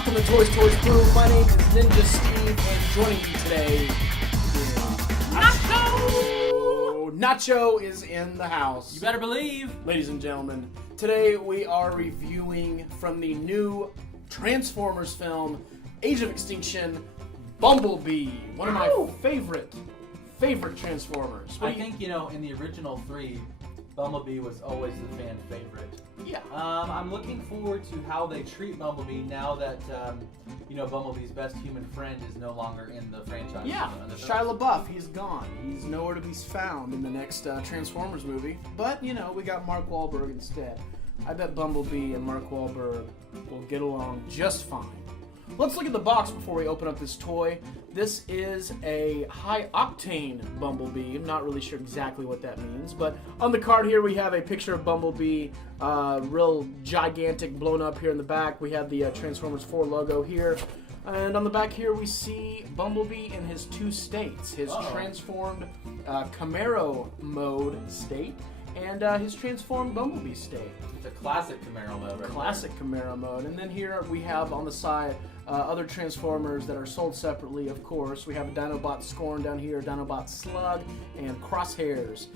Welcome to Toys Boom. My name is Ninja Steve, and joining me today is Nacho. Nacho is in the house. You better believe. Ladies and gentlemen, today we are reviewing from the new Transformers film, Age of Extinction, Bumblebee. One of my favorite Transformers. I think, in the original three, Bumblebee was always the fan favorite. Yeah. I'm looking forward to how they treat Bumblebee now that, Bumblebee's best human friend is no longer in the franchise. Yeah, Shia LaBeouf, he's gone. He's nowhere to be found in the next Transformers movie. But, we got Mark Wahlberg instead. I bet Bumblebee and Mark Wahlberg will get along just fine. Let's look at the box before we open up this toy. This is a high octane Bumblebee. I'm not really sure exactly what that means, but on the card here we have a picture of Bumblebee, real gigantic, blown up here in the back. We have the Transformers 4 logo here. And on the back here we see Bumblebee in his two states, his transformed Camaro mode state and his transformed Bumblebee state. It's a classic Camaro mode, right? Classic Camaro mode. And then here we have on the side other Transformers that are sold separately, of course. We have a Dinobot Scorn down here, Dinobot Slug, and Crosshairs.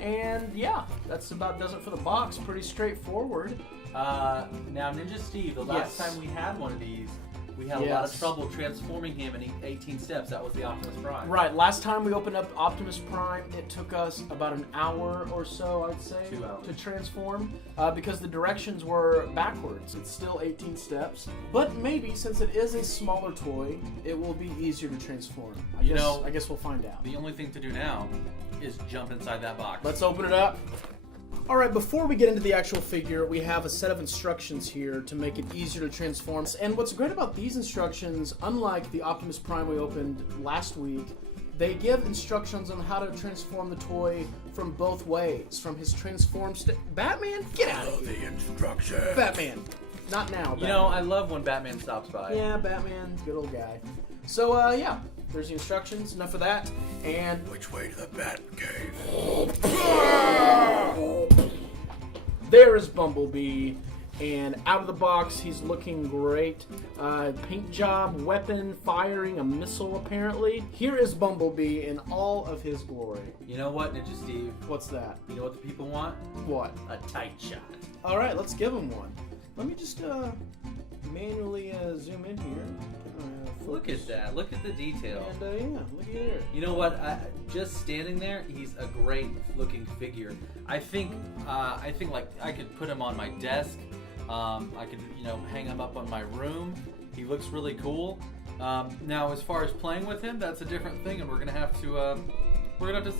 And yeah, that's about does it for the box. Pretty straightforward. Now, Ninja Steve, the last time we had one of these, we had a lot of trouble transforming him in 18 steps. That was the Optimus Prime. Right. Last time we opened up Optimus Prime, it took us about an hour or so, I'd say, 2 hours. to transform because the directions were backwards. It's still 18 steps. But maybe, since it is a smaller toy, it will be easier to transform. I guess we'll find out. The only thing to do now is jump inside that box. Let's open it up. Alright, before we get into the actual figure, we have a set of instructions here to make it easier to transform. And what's great about these instructions, unlike the Optimus Prime we opened last week, they give instructions on how to transform the toy from both ways. From his transformed Batman? Get out of here! The instructions. Batman. Not now, Batman. I love when Batman stops by. Yeah, Batman, good old guy. So, yeah, there's the instructions. Enough of that. And Which way to the Batcave? there is Bumblebee, and out of the box, he's looking great. Paint job, weapon, firing a missile, apparently. Here is Bumblebee in all of his glory. You know what, Ninja Steve? What's that? You know what the people want? What? A tight shot. All right, let's give him one. Let me just manually zoom in here. Look at that. Look at the detail. And yeah, look at there. You know what? Just standing there, he's a great looking figure. I think like I could put him on my desk. I could hang him up on my room. He looks really cool. Now, as far as playing with him, that's a different thing, and we're gonna have to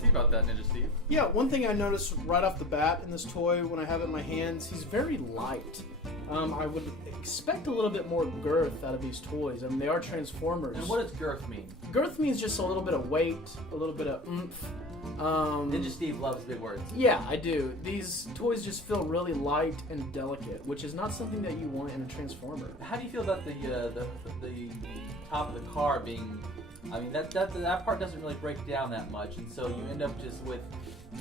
see about that, Ninja Steve. Yeah, one thing I noticed right off the bat in this toy when I have it in my hands, he's very light. I would expect a little bit more girth out of these toys. I mean, they are Transformers. And what does girth mean? Girth means just a little bit of weight, a little bit of oomph. Ninja Steve loves big words. Yeah, I do. These toys just feel really light and delicate, which is not something that you want in a Transformer. How do you feel about the top of the car being? I mean, that part doesn't really break down that much, and so you end up just with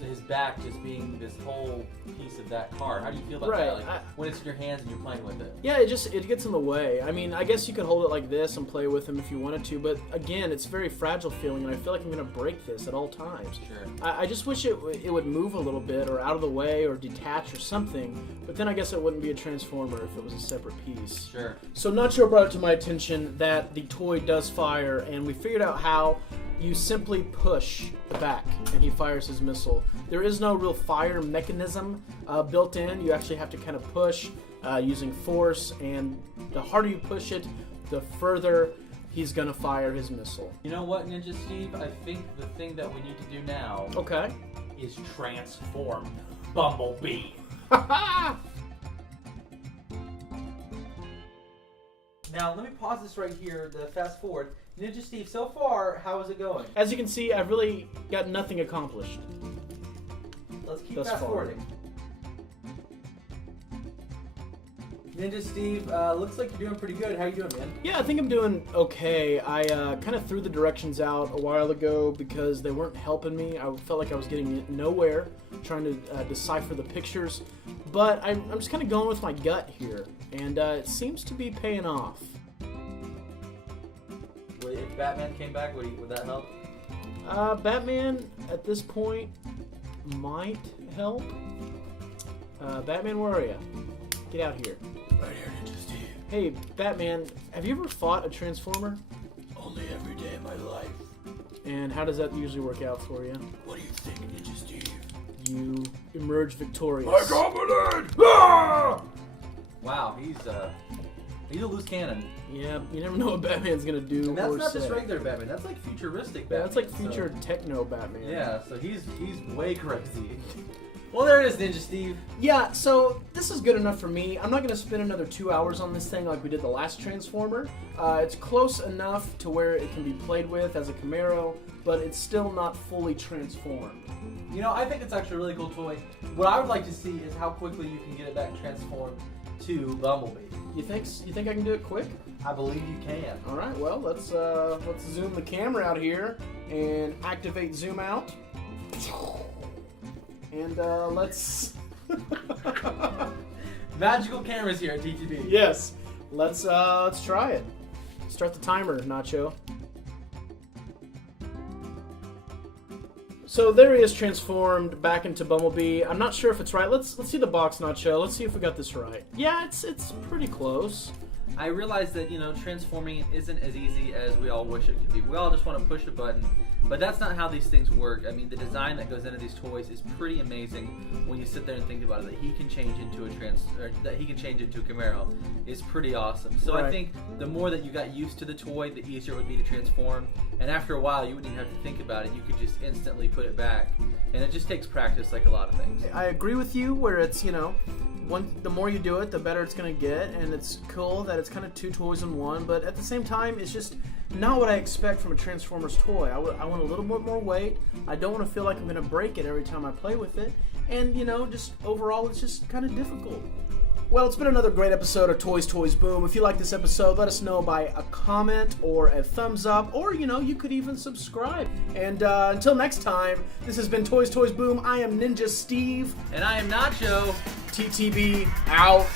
his back just being this whole piece of that car. How do you feel about that? Like, when it's in your hands and you're playing with it? Yeah, it gets in the way. I mean, I guess you could hold it like this and play with him if you wanted to, but again, it's very fragile feeling, and I feel like I'm going to break this at all times. Sure. I just wish it would move a little bit, or out of the way, or detach or something, but then I guess it wouldn't be a Transformer if it was a separate piece. Sure. So Nacho brought it to my attention that the toy does fire, and we figured out how. You simply push the back, and he fires his missile. There is no real fire mechanism built in. You actually have to kind of push using force, and the harder you push it, the further he's going to fire his missile. You know what, Ninja Steve? I think the thing that we need to do now is transform Bumblebee. Now, let me pause this right here to fast forward. Ninja Steve, so far, how is it going? As you can see, I've really got nothing accomplished. Let's keep fast forwarding. Ninja Steve, looks like you're doing pretty good. How you doing, man? Yeah, I think I'm doing okay. I kind of threw the directions out a while ago because they weren't helping me. I felt like I was getting nowhere trying to decipher the pictures. But I'm just kind of going with my gut here, and it seems to be paying off. Batman came back, would that help? Batman at this point might help. Batman, where are you? Get out here. Right here, Ninja Steve. Hey, Batman, have you ever fought a Transformer? Only every day of my life. And how does that usually work out for you? What do you think, Ninja Steve? You emerge victorious. I confident! Ah! Wow, he's a loose cannon. Yeah, you never know what Batman's gonna do. And that's or not say. just regular Batman. That's like futuristic Batman. Yeah, that's like future techno Batman. Yeah, so he's way crazy. Well, there it is, Ninja Steve. Yeah, so this is good enough for me. I'm not going to spend another 2 hours on this thing like we did the last Transformer. It's close enough to where it can be played with as a Camaro, but it's still not fully transformed. You know, I think it's actually a really cool toy. What I would like to see is how quickly you can get it back transformed to Bumblebee. You think I can do it quick? I believe you can. All right, well, let's zoom the camera out here and activate zoom out. And let's Magical cameras here at TTB. Yes. Let's try it. Start the timer, Nacho. So there he is, transformed back into Bumblebee. I'm not sure if it's right. Let's see the box, Nacho. Let's see if we got this right. Yeah, it's pretty close. I realize that, you know, transforming isn't as easy as we all wish it could be. We all just want to push a button, but that's not how these things work. I mean, the design that goes into these toys is pretty amazing when you sit there and think about it. That he can change into a Camaro is pretty awesome. So Right. I think the more that you got used to the toy, the easier it would be to transform. And after a while, you wouldn't even have to think about it. You could just instantly put it back, and it just takes practice, like a lot of things. I agree with you where it's, you know, the more you do it, the better it's going to get, and it's cool that it's kind of two toys in one, but at the same time, it's just not what I expect from a Transformers toy. I want a little bit more weight. I don't want to feel like I'm going to break it every time I play with it, and, you know, just overall, it's just kind of difficult. Well, it's been another great episode of Toys Toys Boom. If you like this episode, let us know by a comment or a thumbs up, or, you know, you could even subscribe. And until next time, this has been Toys Toys Boom. I am Ninja Steve. And I am Nacho. TTB out.